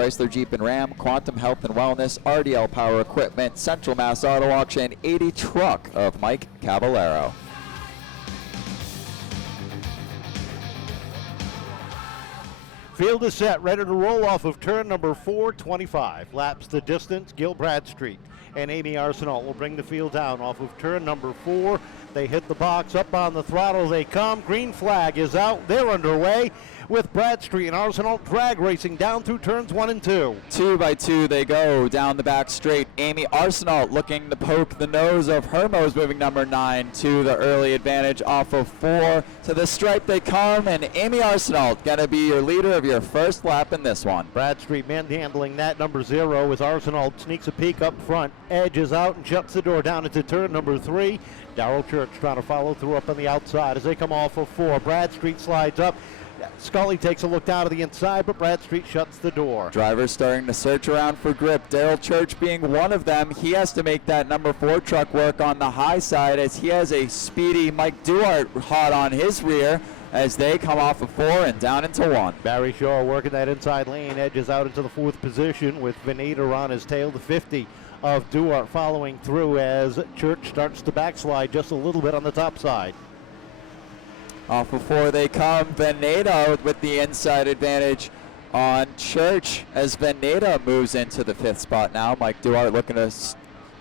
Chrysler Jeep and Ram, Quantum Health and Wellness, RDL Power Equipment, Central Mass Auto Auction, 80 truck of Mike Cavallero. Field is set, ready to roll off of turn number 425. Laps the distance, Gil Bradstreet and Amy Arsenault will bring the field down off of turn number 4. They hit the box, up on the throttle they come. Green flag is out. They're underway with Bradstreet and Arsenault drag racing down through turns 1 and 2. 2 by 2 they go down the back straight. Amy Arsenault looking to poke the nose of Hermos, moving number 9 to the early advantage off of 4. To the stripe they come, and Amy Arsenault going to be your leader of your first lap in this one. Bradstreet manhandling that number 0 as Arsenault sneaks a peek up front, edges out and shuts the door down into turn number 3. Darrell Church trying to follow through up on the outside as they come off of 4. Bradstreet slides up. Scully takes a look down to the inside, but Bradstreet shuts the door. Drivers starting to search around for grip. Darrell Church being one of them. He has to make that number 4 truck work on the high side as he has a speedy Mike Duarte hot on his rear as they come off of 4 and down into 1. Barry Shaw working that inside lane, edges out into the 4th position with Veneta on his tail. The 50 of Duarte following through as Church starts to backslide just a little bit on the top side. Off of 4 they come. Veneta with the inside advantage on Church as Veneta moves into the 5th spot now. Mike Duarte looking to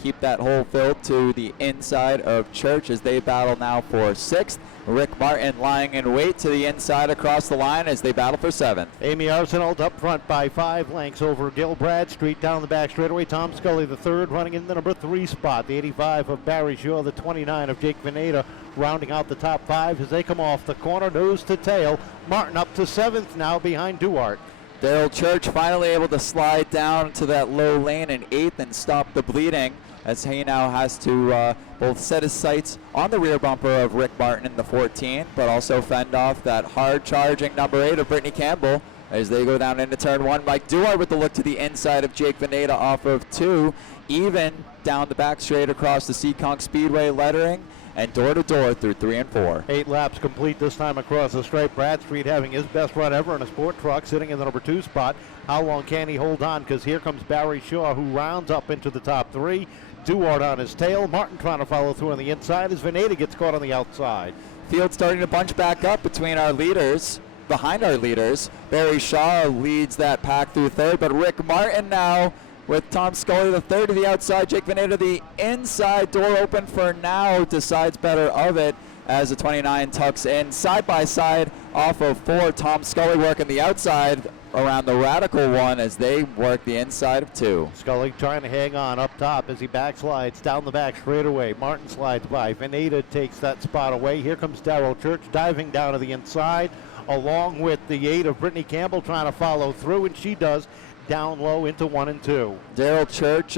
keep that hole filled to the inside of Church as they battle now for 6th. Rick Martin lying in wait to the inside across the line as they battle for 7th. Amy Arsenault up front by 5 lengths over Gil Bradstreet down the back straightaway. Tom Scully the 3rd running in the number 3 spot. The 85 of Barry Shaw, the 29 of Jake Veneta rounding out the top 5 as they come off the corner nose to tail. Martin up to 7th now behind Duarte. Darrell Church finally able to slide down to that low lane in 8th and stop the bleeding as he now has to both set his sights on the rear bumper of Rick Martin in the 14, but also fend off that hard-charging number 8 of Brittany Campbell as they go down into turn 1. Mike Duarte with the look to the inside of Jake Veneta off of 2, even down the back straight across the Seekonk Speedway lettering, and door-to-door through 3 and 4. 8 laps complete this time across the stripe. Bradstreet having his best run ever in a sport truck, sitting in the number 2 spot. How long can he hold on? Because here comes Barry Shaw, who rounds up into the top 3. Duarte on his tail. Martin trying to follow through on the inside as Veneta gets caught on the outside. Field starting to bunch back up between our leaders, behind our leaders. Barry Shaw leads that pack through 3rd, but Rick Martin now with Tom Scully the 3rd to the outside. Jake Veneta the inside, door open for now, decides better of it as the 29 tucks in side by side off of 4. Tom Scully working the outside around the Radical 1 as they work the inside of 2. Scully trying to hang on up top as he backslides down the back straightaway. Martin slides by. Veneta takes that spot away. Here comes Darrell Church diving down to the inside along with the 8 of Brittany Campbell trying to follow through, and she does down low into 1 and 2. Darrell Church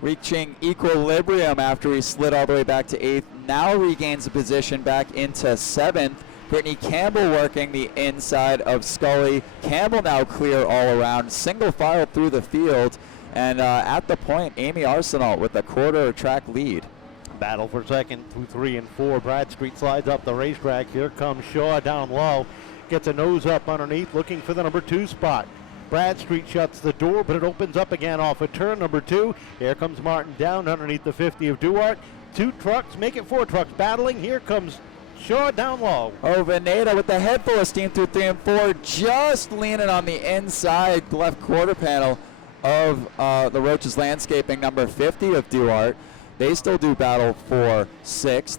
reaching equilibrium after he slid all the way back to 8th. Now regains the position back into 7th. Brittany Campbell working the inside of Scully. Campbell now clear all around, single file through the field, and at the point, Amy Arsenault with a quarter track lead. Battle for 2nd through 3 and 4. Bradstreet slides up the racetrack. Here comes Shaw down low, gets a nose up underneath, looking for the number 2 spot. Bradstreet shuts the door, but it opens up again off of turn number 2. Here comes Martin down underneath the 50 of Duarte. 2 trucks, make it 4 trucks battling. Here comes Shaw down low. Oh, Veneta with the head full of steam through 3 and 4, just leaning on the inside left quarter panel of the Roaches Landscaping number 50 of Duarte. They still do battle for 6th.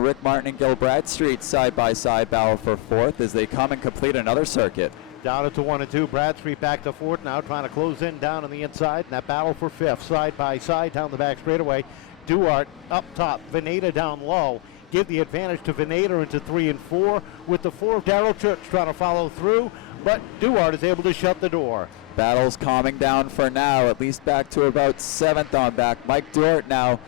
Rick Martin and Gil Bradstreet side by side battle for 4th as they come and complete another circuit. Down into 1 and 2. Bradstreet back to 4th now, trying to close in down on the inside. And that battle for 5th, side by side down the back straightaway. Duarte up top, Veneta down low. Give the advantage to Veneta into 3 and 4 with the 4 of Darrell Church trying to follow through, but Duarte is able to shut the door. Battle's calming down for now, at least back to about 7th on back. Mike Duarte now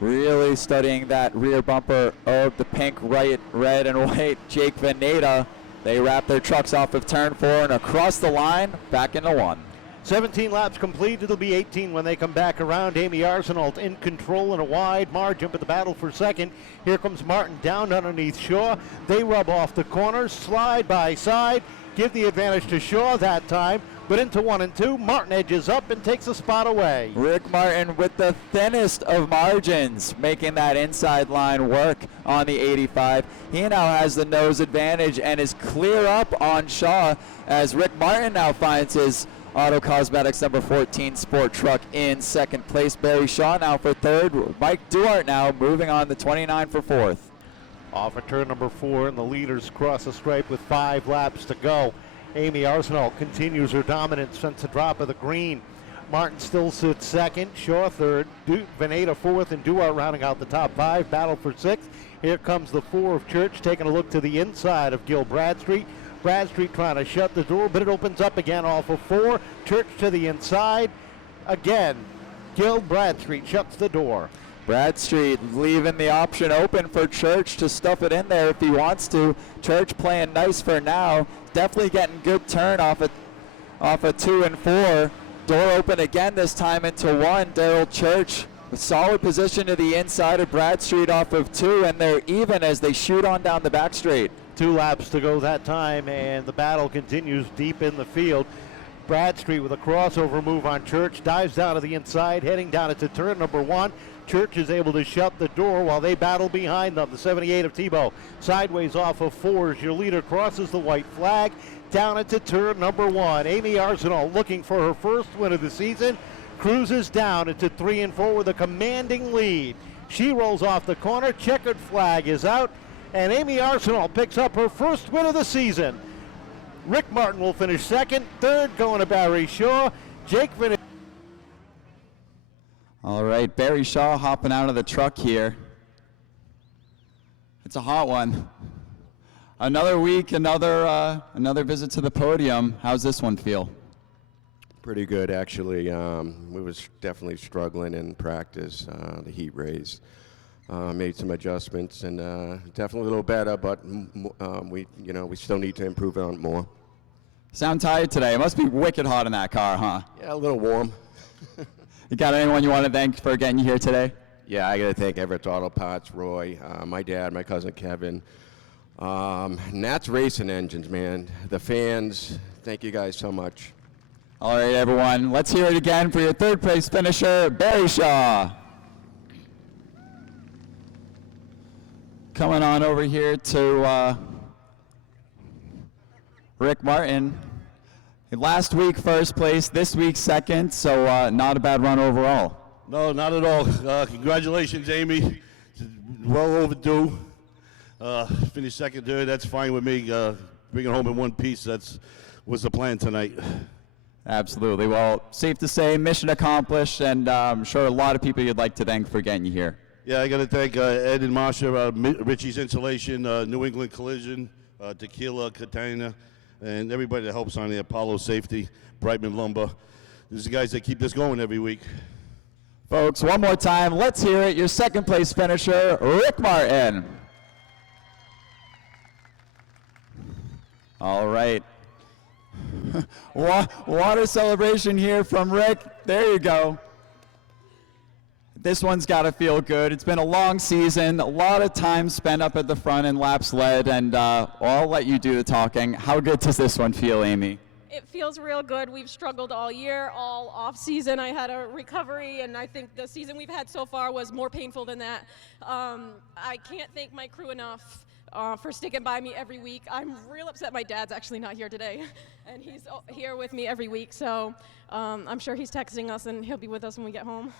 really studying that rear bumper of the pink, red, and white Jake Veneta. They wrap their trucks off of turn 4 and across the line, back into 1. 17 laps complete. It'll be 18 when they come back around. Amy Arsenault in control in a wide margin, but the battle for 2nd. Here comes Martin down underneath Shaw. They rub off the corners, slide by side. give the advantage to Shaw that time, but into 1 and 2. Martin edges up and takes a spot away. Rick Martin with the thinnest of margins, making that inside line work on the 85. He now has the nose advantage and is clear up on Shaw as Rick Martin now finds his Auto Cosmetics number 14 Sport Truck in second place. Barry Shaw now for third. Mike Duarte now moving on the 29 for fourth. Off of turn number 4, and the leaders cross the stripe with 5 laps to go. Amy Arsenal continues her dominance since the drop of the green. Martin still sits second, Shaw third, Veneta fourth, and Duarte rounding out the top 5. Battle for sixth. Here comes the 4 of Church, taking a look to the inside of Gil Bradstreet. Bradstreet trying to shut the door, but it opens up again off of 4. Church to the inside. Again, Gil Bradstreet shuts the door. Bradstreet leaving the option open for Church to stuff it in there if he wants to. Church playing nice for now. Definitely getting good turn off of 2 and 4. Door open again this time into 1. Daryl Church with solid position to the inside of Bradstreet off of 2, and they're even as they shoot on down the back straight. 2 laps to go that time, and the battle continues deep in the field. Bradstreet with a crossover move on Church, dives down to the inside, heading down into turn number 1. Church is able to shut the door while they battle behind them. The 78 of Tebow sideways off of 4 as your leader crosses the white flag down into turn number 1. Amy Arsenal looking for her first win of the season, cruises down into 3 and 4 with a commanding lead. She rolls off the corner, checkered flag is out, and Amy Arsenal picks up her first win of the season. Rick Martin will finish second, third going to Barry Shaw. Jake Veneta. All right, Barry Shaw hopping out of the truck here. It's a hot one. Another week, another visit to the podium. How's this one feel? Pretty good, actually. We was definitely struggling in practice. The heat race made some adjustments, and definitely a little better. But we still need to improve on more. Sound tired today? It must be wicked hot in that car, huh? Yeah, a little warm. You got anyone you want to thank for getting you here today? Yeah, I got to thank Everett's Auto Parts, Roy, my dad, my cousin Kevin. Nat's Racing Engines, man. The fans, thank you guys so much. All right, everyone, let's hear it again for your third place finisher, Barry Shaw. Coming on over here to Rick Martin. Last week first place, this week second, so not a bad run overall. No, not at all. Congratulations, Amy. Well overdue. Finished second, third. That's fine with me. Bring it home in one piece. Was the plan tonight. Absolutely. Well, safe to say, mission accomplished, and I'm sure a lot of people you'd like to thank for getting you here. Yeah, I got to thank Ed and Marsha, Richie's Insulation, New England Collision, Tequila, Catania, and everybody that helps on the Apollo Safety, Brightman Lumber. These are the guys that keep this going every week. Folks, one more time, let's hear it. Your second place finisher, Rick Martin. All right. Water celebration here from Rick. There you go. This one's got to feel good. It's been a long season, a lot of time spent up at the front in laps led, and I'll let you do the talking. How good does this one feel, Amy? It feels real good. We've struggled all year, all off season. I had a recovery, and I think the season we've had so far was more painful than that. I can't thank my crew enough for sticking by me every week. I'm real upset my dad's actually not here today, and he's here with me every week, so I'm sure he's texting us, and he'll be with us when we get home.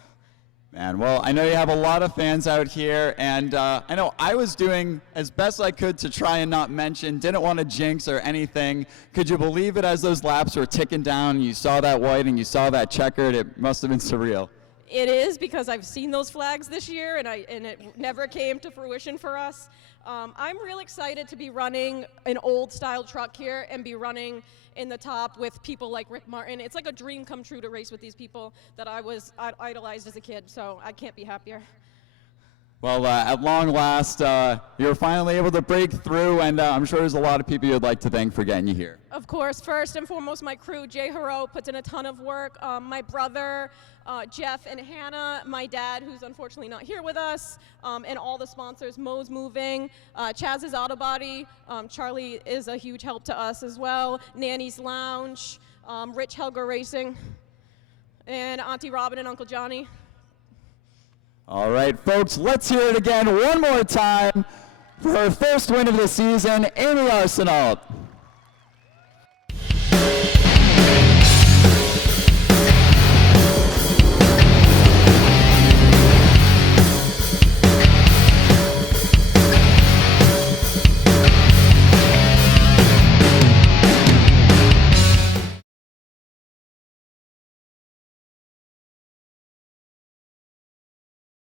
Man, well, I know you have a lot of fans out here, and I know I was doing as best I could to try and not mention, didn't want to jinx or anything. Could you believe it as those laps were ticking down, and you saw that white and you saw that checkered? It must have been surreal. It is, because I've seen those flags this year, and it never came to fruition for us. I'm real excited to be running an old-style truck here and be running in the top with people like Rick Martin. It's like a dream come true to race with these people that I idolized as a kid, so I can't be happier. Well, at long last, you're finally able to break through, and I'm sure there's a lot of people you'd like to thank for getting you here. Of course, first and foremost, my crew, Jay Haro, puts in a ton of work. My brother, Jeff and Hannah, my dad, who's unfortunately not here with us, and all the sponsors, Mo's Moving, Chaz's Auto Body, Charlie is a huge help to us as well, Nanny's Lounge, Rich Helger Racing, and Auntie Robin and Uncle Johnny. All right, folks, let's hear it again one more time for her first win of the season, Amy Arsenault.